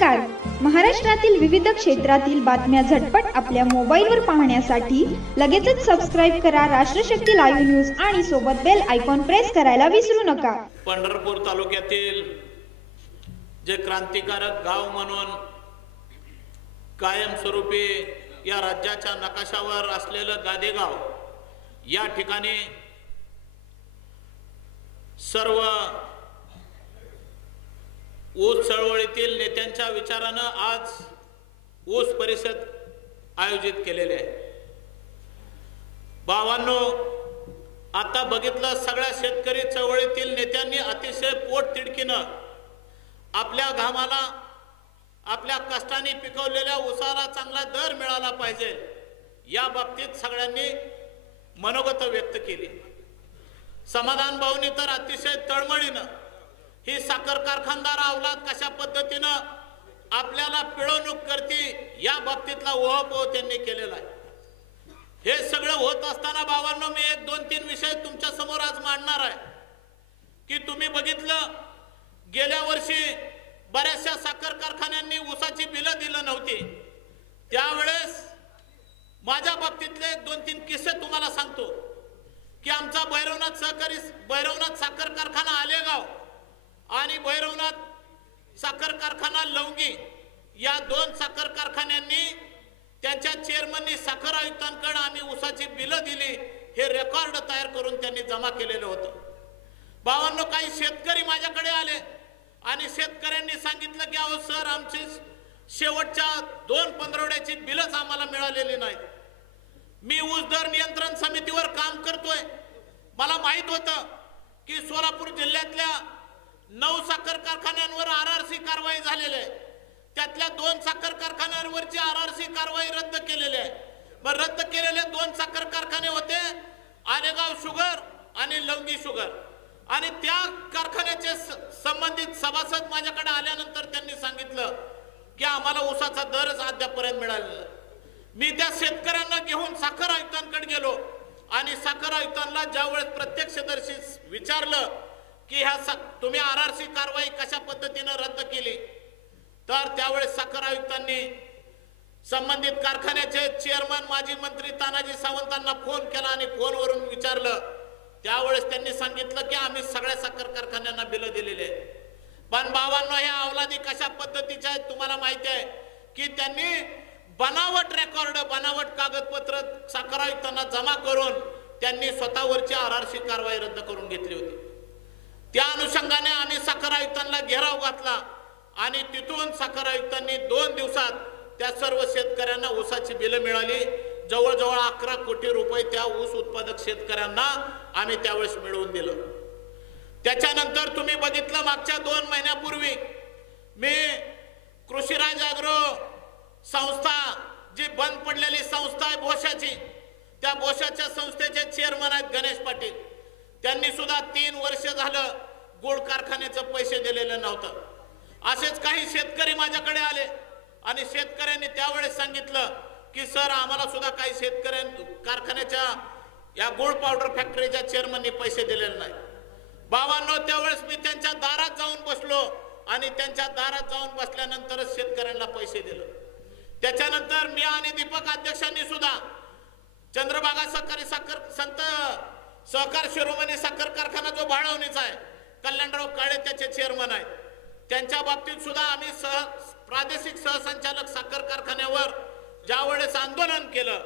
नमस्कार. महाराष्ट्रातील विविध क्षेत्रातील बातम्या झटपट आपल्या मोबाईलवर पाहण्यासाठी लगेचच सबस्क्राइब करा राष्ट्रशक्ती लाईव्ह न्यूज आणि सोबत बेल आयकॉन प्रेस करायला विसरू नका. पंढरपूर तालुक्यातील जे क्रांतिकारक गाव म्हणून कायमस्वरूपी या राज्याच्या नकाशावर असलेलं गादेगाव या ठिकाणी सर्व ऊस चळवळीतील नेत्यांच्या विचारानं आज ऊस परिषद आयोजित केलेले आहे. भावांनो, आता बघितलं सगळ्या शेतकरी चळवळीतील नेत्यांनी अतिशय पोटतिडकीनं आपल्या घामाला आपल्या कष्टाने पिकवलेल्या ऊसाला चांगला दर मिळाला पाहिजे या बाबतीत सगळ्यांनी मनोगत व्यक्त केली. समाधान भाऊनी तर अतिशय तळमळीनं ही साखर कारखानदार अवलाद कशा पद्धतीनं आपल्याला पिळवणूक करते या बाबतीतला ओहापोह त्यांनी केलेला आहे. हे सगळं होत असताना भावांनो, मी एक दोन तीन विषय तुमच्या समोर आज मांडणार आहे की तुम्ही बघितलं गेल्या वर्षी बऱ्याचशा साखर कारखान्यांनी ऊसाची बिलं दिलं नव्हती. त्यावेळेस माझ्या बाबतीतले दोन तीन किस्से तुम्हाला सांगतो की आमचा भैरवनाथ साखर कारखाना आलेगाव आणि भैरवनाथ साखर कारखाना लवंगी या दोन साखर कारखान्यांनी त्यांच्या चेअरमननी साखर आयुक्तांकडे आम्ही ऊसाची बिलं दिली हे रेकॉर्ड तयार करून त्यांनी जमा केलेलं होतं. भावांनो, काही शेतकरी माझ्याकडे आले आणि शेतकऱ्यांनी सांगितलं की अहो सर, आमची शेवटच्या 2 पंधरवड्याची बिलच आम्हाला मिळालेली नाहीत. मी ऊस दर नियंत्रण समितीवर काम करतोय. मला माहित होतं की सोलापूर जिल्ह्यातल्या 9 साखर कारखान्यांवर आरआरसी कारवाई झालेली आहे. त्यातल्या 2 साखर कारखान्यांवरची आरआरसी कारवाई रद्द केलेली आहे. मग रद्द केलेले 2 साखर कारखाने होते आलेगाव शुगर आणि लवंगी शुगर. आणि त्या कारखान्याचे संबंधित सभासद माझ्याकडे आल्यानंतर त्यांनी सांगितलं की आम्हाला ऊसाचा दरच अद्यापर्यंत मिळालेला. मी त्या शेतकऱ्यांना घेऊन साखर आयुक्तांकडे गेलो आणि साखर आयुक्तांना ज्यावेळेस प्रत्यक्षदर्शी विचारलं की तुम्ही आरआरसी कारवाई कशा पद्धतीने रद्द केली, तर त्यावेळेस साखर आयुक्तांनी संबंधित कारखान्याचे चेअरमन माजी मंत्री तानाजी सावंतांना फोन केला आणि फोनवरून विचारलं. त्यावेळेस त्यांनी सांगितलं की आम्ही सगळ्या साखर कारखान्यांना बिलं दिलेली आहेत. पण भावांनो, ह्या अवलादी कशा पद्धतीच्या आहेत तुम्हाला माहिती आहे की त्यांनी बनावट रेकॉर्ड, बनावट कागदपत्र साखर आयुक्तांना जमा करून त्यांनी स्वतःवरची आरआरसी कारवाई रद्द करून घेतली होती. त्या अनुषंगाने आम्ही साखर आयुक्तांना घेराव घातला आणि तिथून साखर आयुक्तांनी 2 दिवसात त्या सर्व शेतकऱ्यांना ऊसाची बिलं मिळाली. जवळजवळ 11 कोटी रुपये त्या ऊस उत्पादक शेतकऱ्यांना आम्ही त्यावेळेस मिळवून दिलं. त्याच्यानंतर तुम्ही बघितलं मागच्या 2 महिन्यापूर्वी मी कृषीराज ॲग्रो संस्था, जी बंद पडलेली संस्था आहे बोशाची, त्या बोशाच्या संस्थेचे चेअरमन आहेत गणेश पाटील. त्यांनी सुद्धा 3 वर्ष झालं गुळ कारखान्याचं पैसे दिलेलं नव्हतं. असेच काही शेतकरी माझ्याकडे आले आणि शेतकऱ्यांनी त्यावेळेस सांगितलं की सर, आम्हाला सुद्धा काही कारखान्याच्या या गुळ पावडर फॅक्टरीच्या चेअरमननी पैसे दिलेले नाही. बाबांनो, त्यावेळेस मी त्यांच्या दारात जाऊन बसलो आणि त्यांच्या दारात जाऊन बसल्यानंतरच शेतकऱ्यांना पैसे दिले. त्याच्यानंतर मी आणि दीपक अध्यक्षांनी सुद्धा चंद्रभागा संत सहकार शिरोमणी साखर कारखाना जो भाळवणीचा आहे, कल्याणराव काळे त्याचे चेअरमन आहेत, त्यांच्या बाबतीत सुद्धा आम्ही प्रादेशिक सहसंचालक साखर कारखान्यावर ज्यावेळेस आंदोलन केलं,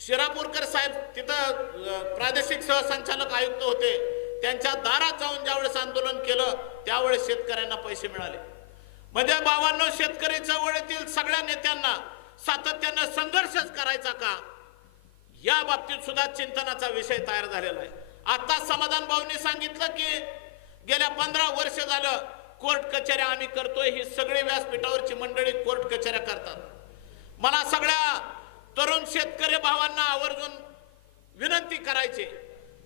शिरापूरकर साहेब तिथं प्रादेशिक सहसंचालक आयुक्त होते, त्यांच्या दारात जाऊन ज्यावेळेस आंदोलन केलं त्यावेळेस शेतकऱ्यांना पैसे मिळाले. म्हणजे भावांनो, शेतकरी चळवळीतील सगळ्या नेत्यांना सातत्यानं संघर्षच करायचा का या बाबतीत सुद्धा चिंतनाचा विषय तयार झालेला आहे. आता समाधान भाऊंनी सांगितलं की गेल्या 15 वर्ष झालं कोर्ट कचेऱ्या आम्ही करतोय. ही सगळी व्यासपीठावरची मंडळी कोर्ट कचेऱ्या करतात. मला सगळ्या तरुण शेतकरी भावांना आवर्जून विनंती करायची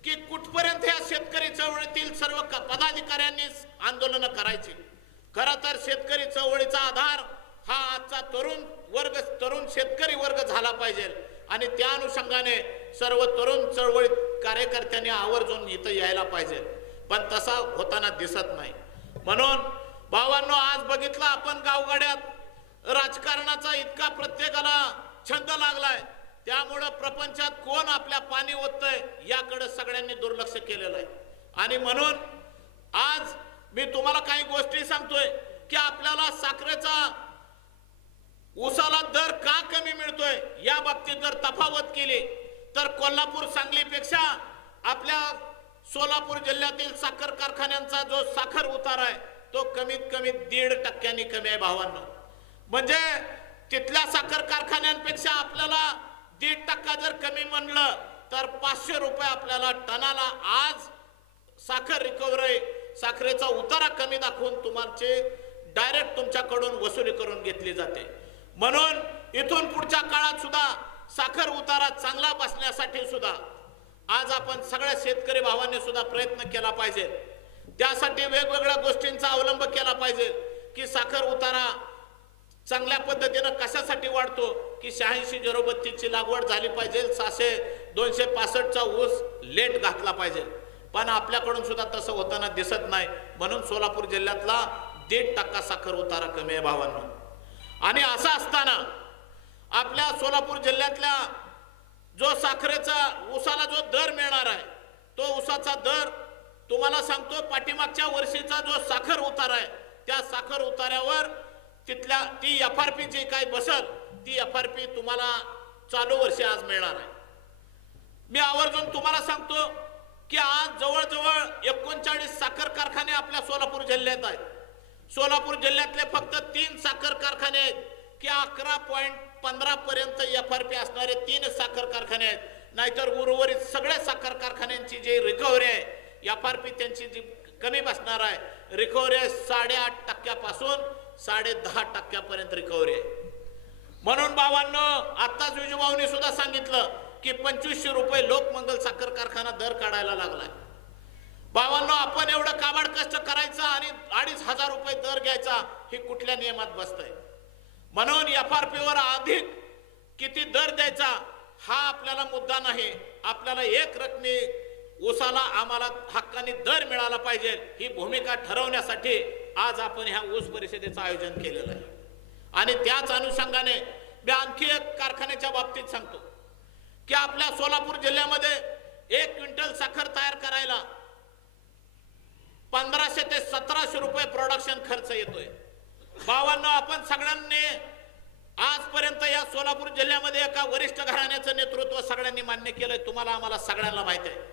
की कुठपर्यंत या शेतकरी चळवळीतील सर्व पदाधिकाऱ्यांनी आंदोलन करायची. खरं तर शेतकरी चळवळीचा आधार हा आजचा तरुण शेतकरी वर्ग झाला पाहिजे आणि त्या अनुषंगाने सर्व तरुण चळवळी कार्यकर्त्यांनी आवर्जून इथं यायला पाहिजे. पण तसा होताना दिसत नाही. म्हणून भावांनो, आज बघितलं आपण गावगाड्यात राजकारणाचा इतका प्रत्येकाला छंद लागलाय, त्यामुळं प्रपंचात कोण आपल्या पाणी ओततंय याकडे सगळ्यांनी दुर्लक्ष केलेलं आहे. आणि म्हणून आज मी तुम्हाला काही गोष्टी सांगतोय की आपल्याला साखरेचा ऊसाला दर का कमी मिळतोय या बाबतीत जर तफावत केली तर कोल्हापूर सांगलीपेक्षा आपल्या सोलापूर जिल्ह्यातील साखर कारखान्यांचा जो साखर उतारा आहे तो कमीत कमी 1.5% कमी आहे भावांनो. म्हणजे तिथल्या साखर कारखान्यांपेक्षा आपल्याला 1.5% जर कमी म्हणलं तर 500 रुपये आपल्याला टनाला आज साखर रिकव्हरी साखरेचा उतारा कमी दाखवून तुम्हाला डायरेक्ट तुमच्याकडून वसुली करून घेतली जाते. म्हणून इथून पुढच्या काळात सुद्धा साखर उतारा चांगला बसण्यासाठी सुद्धा आज आपण सगळ्या शेतकरी भावांनी सुद्धा प्रयत्न केला पाहिजे. त्यासाठी वेगवेगळ्या गोष्टींचा अवलंब केला पाहिजे की साखर उतारा चांगल्या पद्धतीनं कशासाठी वाढतो की 86-032 ची लागवड झाली पाहिजे, 600-265 चा ऊस लेट घातला पाहिजे. पण आपल्याकडून सुद्धा तसं होताना दिसत नाही. म्हणून सोलापूर जिल्ह्यातला 1.5% साखर उतारा कमी आहे भावांनो. आणि असं असताना आपल्या सोलापूर जिल्ह्यातल्या जो साखरेचा ऊसाला जो दर मिळणार आहे तो ऊसाचा दर तुम्हाला सांगतो, पाठीमागच्या वर्षीचा जो साखर उतारा आहे त्या साखर उतार्यावर तिथल्या ती FRP जी काही बसल ती FRP तुम्हाला चालू वर्षी आज मिळणार आहे. मी आवर्जून तुम्हाला सांगतो की आज जवळजवळ 39 साखर कारखाने आपल्या सोलापूर जिल्ह्यात आहेत. सोलापूर जिल्ह्यातले फक्त 3 साखर कारखाने आहेत की 11.15 पर्यंत FRP असणारे 3 साखर कारखाने आहेत. नाहीतर उर्वरित सगळ्या साखर कारखान्यांची जी रिकव्हरी आहे FRP त्यांची जी कमी बसणार आहे, रिकव्हरी 8.5% पासून 10.5% पर्यंत रिकव्हरी आहे. म्हणून भावांनो, आताच विजूभाऊनी सुद्धा सांगितलं की 2500 रुपये लोकमंगल साखर कारखाना दर काढायला लागलाय. भावांनो, आपण एवढं काबाड कष्ट करायचं आणि 2,500 रुपये दर घ्यायचा हे कुठल्या नियमात बसतंय? म्हणून FRP वर अधिक किती दर द्यायचा हा आपल्याला मुद्दा नाही. आपल्याला एक रकमी ऊसाला आम्हाला हक्काने दर मिळाला पाहिजे ही भूमिका ठरवण्यासाठी आज आपण ह्या ऊस परिषदेचं आयोजन केलेलं आहे. आणि त्याच अनुषंगाने मी आणखी एक कारखान्याच्या बाबतीत सांगतो की आपल्या सोलापूर जिल्ह्यामध्ये 1 क्विंटल साखर तयार करायला 1500 ते 1700 रुपये प्रोडक्शन खर्च येतोय. भावांनो, आपण सगळ्यांनी आजपर्यंत या सोलापूर जिल्ह्यामध्ये एका वरिष्ठ घराण्याचं नेतृत्व सगळ्यांनी मान्य केलंय. तुम्हाला आम्हाला सगळ्यांना माहिती आहे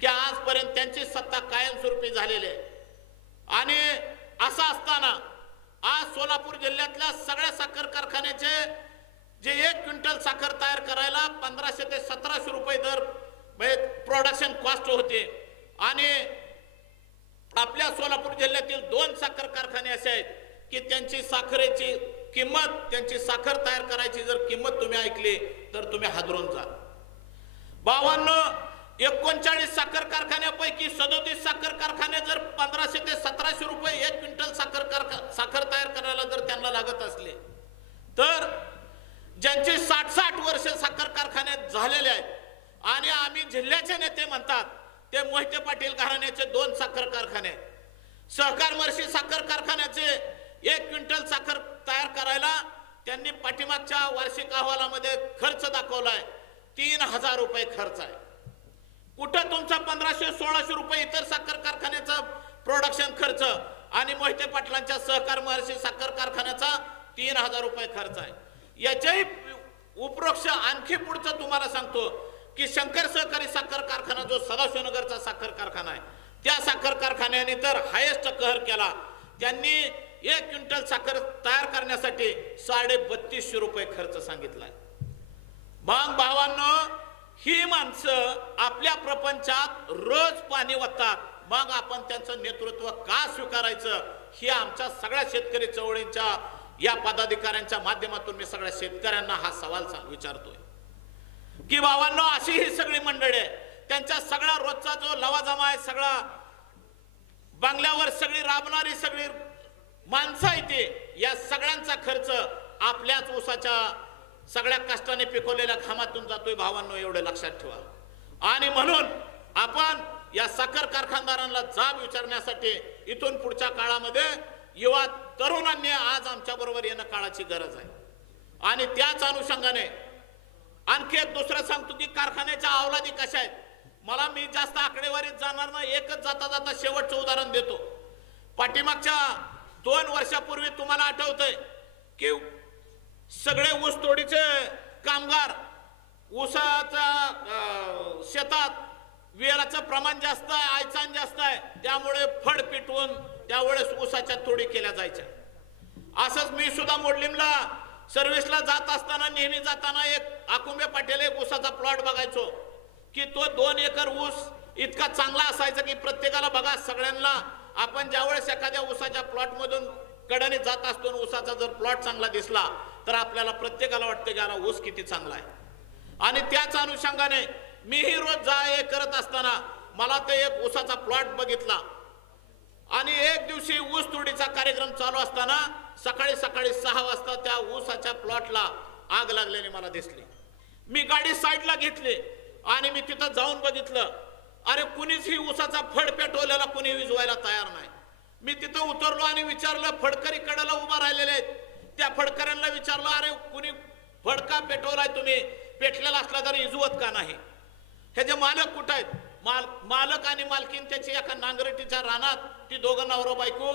की आजपर्यंत त्यांची सत्ता कायमस्वरूपी झालेली आहे. आणि असं असताना आज सोलापूर जिल्ह्यातल्या सगळ्या साखर कारखान्याचे जे 1 क्विंटल साखर तयार करायला 1500 ते 1700 रुपये दर प्रोडक्शन कॉस्ट होते. आणि आपल्या सोलापूर जिल्ह्यातील 2 साखर कारखाने असे आहेत की त्यांची साखरेची किंमत, त्यांची साखर तयार करायची जर किंमत तुम्ही ऐकली तर तुम्ही हादरून जाल. भावांनो, 39 साखर कारखान्यापैकी 37 साखर कारखाने जर 1500 ते 1700 रुपये 1 क्विंटल साखर तयार करायला जर त्यांना लागत असले तर ज्यांची 60-60 वर्ष साखर कारखान्यात झालेले आहेत आणि आम्ही जिल्ह्याचे नेते म्हणतात ते मोहिते पाटील घराण्याचे 2 साखर कारखाने, सहकार महर्षी साखर कारखान्याचे 1 क्विंटल साखर तयार करायला त्यांनी पाठीमागच्या वार्षिक अहवालामध्ये खर्च दाखवलाय 3000 रुपये खर्च आहे. कुठं तुमचा 1500-1600 रुपये इतर साखर कारखान्याचा प्रोडक्शन खर्च आणि मोहिते पाटलांच्या सहकार महर्षी साखर कारखान्याचा 3000 रुपये खर्च आहे. याच्याही उपरोक्ष आणखी पुढचं तुम्हाला सांगतो की शंकर सहकारी साखर कारखाना जो सदाशिवनगरचा साखर कारखाना आहे त्या साखर कारखान्याने तर हायेस्ट कहर केला. त्यांनी 1 क्विंटल साखर तयार करण्यासाठी 3250 रुपये खर्च सांगितलाय. मग भावांनो, ही माणसं आपल्या प्रपंचात रोज पाणी वाहतात, मग आपण त्यांचं नेतृत्व का स्वीकारायचं? ही आमच्या सगळ्या शेतकरी चळवळींच्या या पदाधिकाऱ्यांच्या माध्यमातून मी सगळ्या शेतकऱ्यांना हा सवाल विचारतोय की भावांनो, अशी ही सगळी मंडळी आहे, त्यांच्या सगळा रोजचा जो लवाजमा आहे, सगळा बंगल्यावर सगळी राबणारी सगळी माणसं आहे ते, या सगळ्यांचा खर्च आपल्याच ऊसाच्या सगळ्या कष्टाने पिकवलेल्या घामातून जातोय भावांनो, एवढे लक्षात ठेवा. आणि म्हणून आपण या साखर कारखानदारांना जाब विचारण्यासाठी इथून पुढच्या काळामध्ये युवा तरुणांनी आज आमच्या बरोबर येणं काळाची गरज आहे. आणि त्याच अनुषंगाने आणखी एक दुसरं सांगतो की कारखान्याच्या अवलादी कशा आहेत. मी जास्त आकडेवारीत जाणार नाही, एकच जाता जाता शेवटचं उदाहरण देतो. पाठीमागच्या 2 वर्षापूर्वी तुम्हाला आठवतंय की सगळे ऊस तोडीचे कामगार ऊसाच्या शेतात वेलाचं प्रमाण जास्त आहे, आयचान जास्त आहे, त्यामुळे फड पिटवून त्यावेळेस ऊसाच्या तोडी केल्या जायच्या. असंच मी सुद्धा मोडलीमला सर्व्हिसला जात असताना नेहमी जाताना एक आकुंबे पाटील एक ऊसाचा प्लॉट बघायचो की तो 2 एकर ऊस इतका चांगला असायचा की प्रत्येकाला बघा सगळ्यांना आपण ज्यावेळेस एखाद्या ऊसाच्या प्लॉट मधून कडेने जात असतो ऊसाचा जर प्लॉट चांगला दिसला तर आपल्याला प्रत्येकाला वाटतं की याला ऊस किती चांगला आहे. आणि त्याच अनुषंगाने मीही रोज जा ये करत असताना मला ते एक ऊसाचा प्लॉट बघितला आणि एक दिवशी ऊस तोडीचा कार्यक्रम चालू असताना सकाळी 6 वाजता त्या ऊसाच्या प्लॉटला आग लागल्याने मला दिसली. मी गाडी साईडला घेतली आणि मी तिथं जाऊन बघितलं, अरे कुणीच ही ऊसाचा फड पेटवलेला कुणी विजवायला तयार नाही. मी तिथं उतरलो आणि विचारलं, फडकरी कडेला उभा राहिलेले आहेत त्या फडकऱ्यांना विचारलं, अरे कुणी फडका पेटवलाय तुम्ही, पेटलेला असला तरी इजवत का नाही. ह्याचे मालक कुठे आहेत? मालक आणि मालकीन त्याची एका नांगरटीच्या रानात ती दोघं नवरा बायको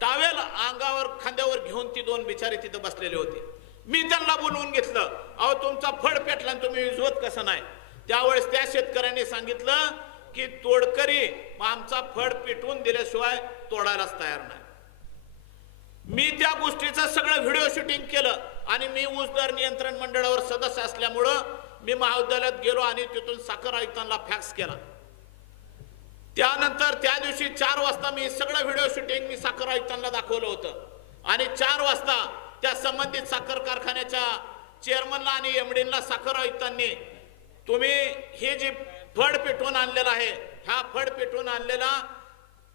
टावेल अंगावर खांद्यावर घेऊन ती 2 बिचारी तिथं बसलेले होते. मी त्यांना बोलवून घेतलं, अहो तुमचा फड पेटला तुम्ही विजवत कसं नाही. त्यावेळेस त्या शेतकऱ्यांनी सांगितलं की तोडकरी आमचा फड पेटवून दिल्याशिवाय तोडायलाच तयार नाही. मी त्या गोष्टीचं सगळं व्हिडिओ शूटिंग केलं आणि मी ऊस दर नियंत्रण मंडळावर सदस्य असल्यामुळं मी महाविद्यालयात गेलो आणि तिथून साखर आयुक्तांना फॅक्स केला. त्यानंतर त्या दिवशी 4 वाजता मी सगळं व्हिडिओ शूटिंग मी साखर आयुक्तांना दाखवलं होतं आणि 4 वाजता त्या संबंधित साखर कारखान्याच्या चेअरमनला आणि एमडीला साखर आयुक्तांनी तुम्ही हे जे फड पेटवून आणलेला आहे ह्या फड पेटवून आणलेला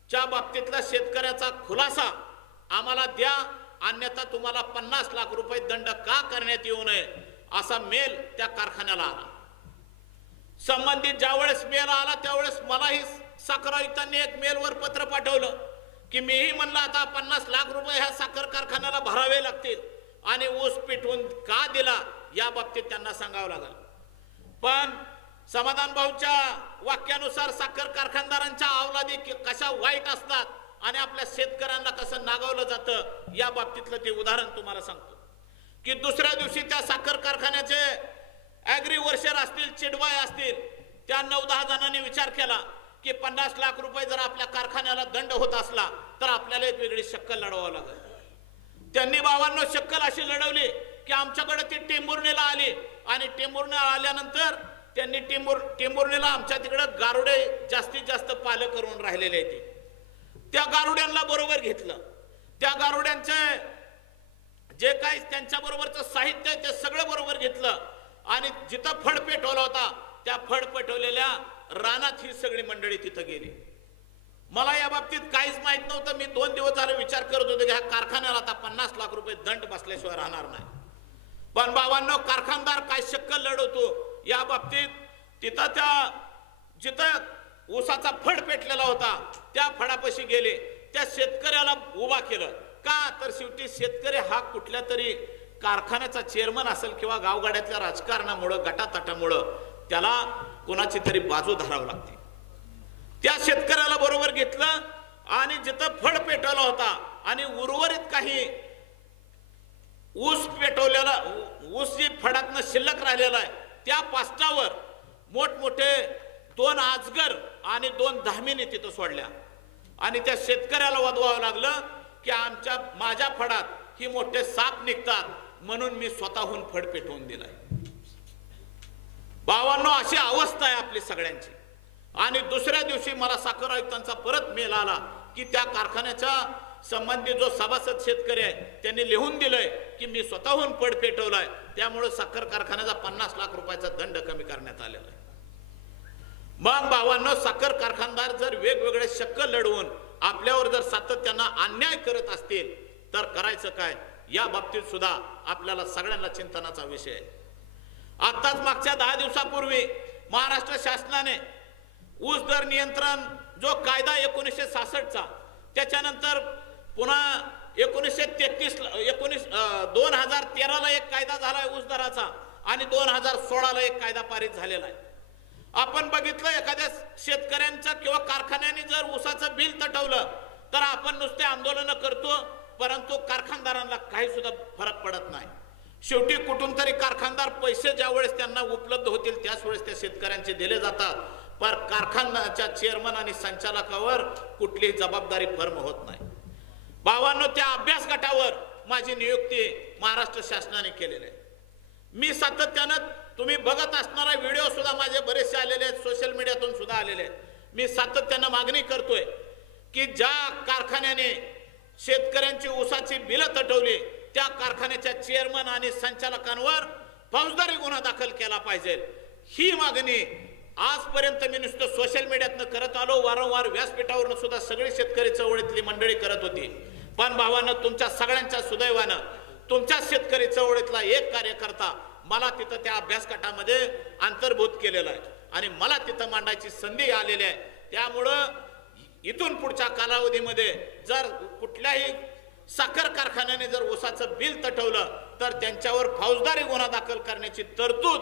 च्या बाबतीतला शेतकऱ्याचा खुलासा आम्हाला द्या, अन्यथा तुम्हाला 50 लाख रुपये दंड का करण्यात येऊ नये असा मेल त्या कारखान्याला आला. संबंधित ज्यावेळेस मेल आला त्यावेळेस मलाही साखर आयुक्तांनी एक मेलवर पत्र पाठवलं की मीही म्हणलं आता 50 लाख रुपये ह्या साखर कारखान्याला भरावे लागतील आणि ऊस पेटवून का दिला या बाबतीत त्यांना सांगावं लागेल. पण समाधान भाऊच्या वाक्यानुसार साखर कारखानदारांच्या अवलादी कशा वाईट असतात आणि आपल्या शेतकऱ्यांना कसं नागावलं जातं या बाबतीतलं ते उदाहरण तुम्हाला सांगतो की दुसऱ्या दिवशी त्या साखर कारखान्याचे ॲग्री वर्कर असतील, चिडवाय असतील, त्या 9-10 जणांनी विचार केला की 50 लाख रुपये जर आपल्या कारखान्याला दंड होत असला तर आपल्याला एक वेगळी शक्कल लढवावं लागेल. त्यांनी भावांनो शक्कल अशी लढवली की आमच्याकडे ती टेंभुर्णीला आली आणि टेंभुर्णीला आल्यानंतर त्यांनी टेंभुर्णीला आमच्या तिकडे गारुडे जास्तीत जास्त पालं करून राहिलेले होते. त्या गारुड्यांना बरोबर घेतलं. त्या गारुड्यांचे जे काही त्यांच्या बरोबरचं साहित्य आहे ते सगळं बरोबर घेतलं आणि जिथं फड पेटवला होता त्या फड पेटवलेल्या रानात ही सगळी मंडळी तिथं गेली. मला या बाबतीत काहीच माहित नव्हतं. मी 2 दिवस झाले विचार करत होतो की ह्या कारखान्याला आता 50 लाख रुपये दंड बसल्याशिवाय राहणार नाही. पण बाबांनो कारखानदार काय शक्कल लढवतो या बाबतीत तिथं जिथं ऊसाचा फड पेटलेला होता त्या फडापाशी गेले, त्या शेतकऱ्याला उभा केलं. का तर शेवटी शेतकरी हा कुठल्या तरी कारखान्याचा चेअरमन असेल किंवा गावगाड्यातल्या राजकारणामुळं गटातटामुळं त्याला कोणाची तरी बाजू धरावी लागते. त्या शेतकऱ्याला बरोबर घेतलं आणि जिथं फड पेटवला होता आणि उर्वरित काही ऊस पेटवलेला ऊस जी फडातनं शिल्लक राहिलेला आहे त्या पास्टावर मोठमोठे 2 अजगर आणि 2 धामिनी तिथं सोडल्या आणि त्या शेतकऱ्याला वादवावं लागलं की माझ्या फडात ही मोठे साप निघतात म्हणून मी स्वतःहून फड पेटवून दिलाय. भावांनो अशी अवस्था आहे आपली सगळ्यांची. आणि दुसऱ्या दिवशी मला साखर आयुक्तांचा परत मेल आला की त्या कारखान्याच्या संबंधित जो सभासद शेतकरी आहे त्यांनी लिहून दिलंय की मी स्वतःहून फड पेटवलाय, त्यामुळे साखर कारखान्याचा 50 लाख रुपयाचा दंड कमी करण्यात आलेला आहे. मग भावांनो साखर कारखानदार जर वेगवेगळे शक्कल लढवून आपल्यावर जर सातत्यानं अन्याय करत असतील तर करायचं काय या बाबतीत सुद्धा आपल्याला सगळ्यांना चिंतनाचा विषय आहे. आताच मागच्या 10 दिवसापूर्वी महाराष्ट्र शासनाने ऊस दर नियंत्रण जो कायदा 1966चा त्याच्यानंतर पुन्हा 2013ला एक कायदा झालाय ऊस दराचा आणि 2016ला एक कायदा पारित झालेला आहे. आपण बघितलं एखाद्या शेतकऱ्यांचं किंवा कारखान्याने जर ऊसाचं बिल तटवलं तर आपण नुसते आंदोलन करतो, परंतु कारखानदारांना काही सुद्धा फरक पडत नाही. शेवटी कुठून तरी कारखानदार पैसे ज्या वेळेस त्यांना उपलब्ध होतील त्याच वेळेस त्या शेतकऱ्यांचे दिले जातात, पण कारखान्याच्या चेअरमन आणि संचालकावर कुठलीही जबाबदारी फर्म होत नाही. भावांनो, त्या अभ्यास गटावर माझी नियुक्ती महाराष्ट्र शासनाने केलेली आहे. मी सातत्यानं तुम्ही बघत असणारा व्हिडिओ सुद्धा माझे बरेचसे आलेले आहेत, सोशल मीडियातून सुद्धा आलेले आहेत. मी सातत्यानं मागणी करतोय की ज्या कारखान्याने शेतकऱ्यांची ऊसाची बिलं तटवली त्या कारखान्याच्या चेअरमन आणि संचालकांवर फौजदारी गुन्हा दाखल केला पाहिजे. ही मागणी आजपर्यंत मी नुसतं सोशल मीडियातनं करत आलो, वारंवार व्यासपीठावरून सुद्धा सगळी शेतकरी चळवळीतली मंडळी करत होती. पण भावानं, तुमच्या सगळ्यांच्या सुदैवानं तुमच्या शेतकरी चळवळीतला एक कार्यकर्ता मला तिथं त्या अभ्यास गटामध्ये अंतर्भूत केलेला आहे आणि मला तिथं मांडायची संधी आलेली आहे. त्यामुळं इथून पुढच्या कालावधीमध्ये जर कुठल्याही साखर कारखान्याने जर ऊसाचं बिल तटवलं तर त्यांच्यावर फौजदारी गुन्हा दाखल करण्याची तरतूद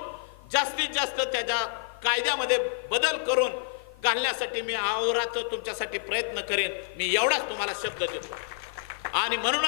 जास्तीत जास्त त्याच्या कायद्यामध्ये बदल करून घालण्यासाठी मी अहोरात्र तुमच्यासाठी प्रयत्न करेन. मी एवढाच तुम्हाला शब्द देतो आणि म्हणूनच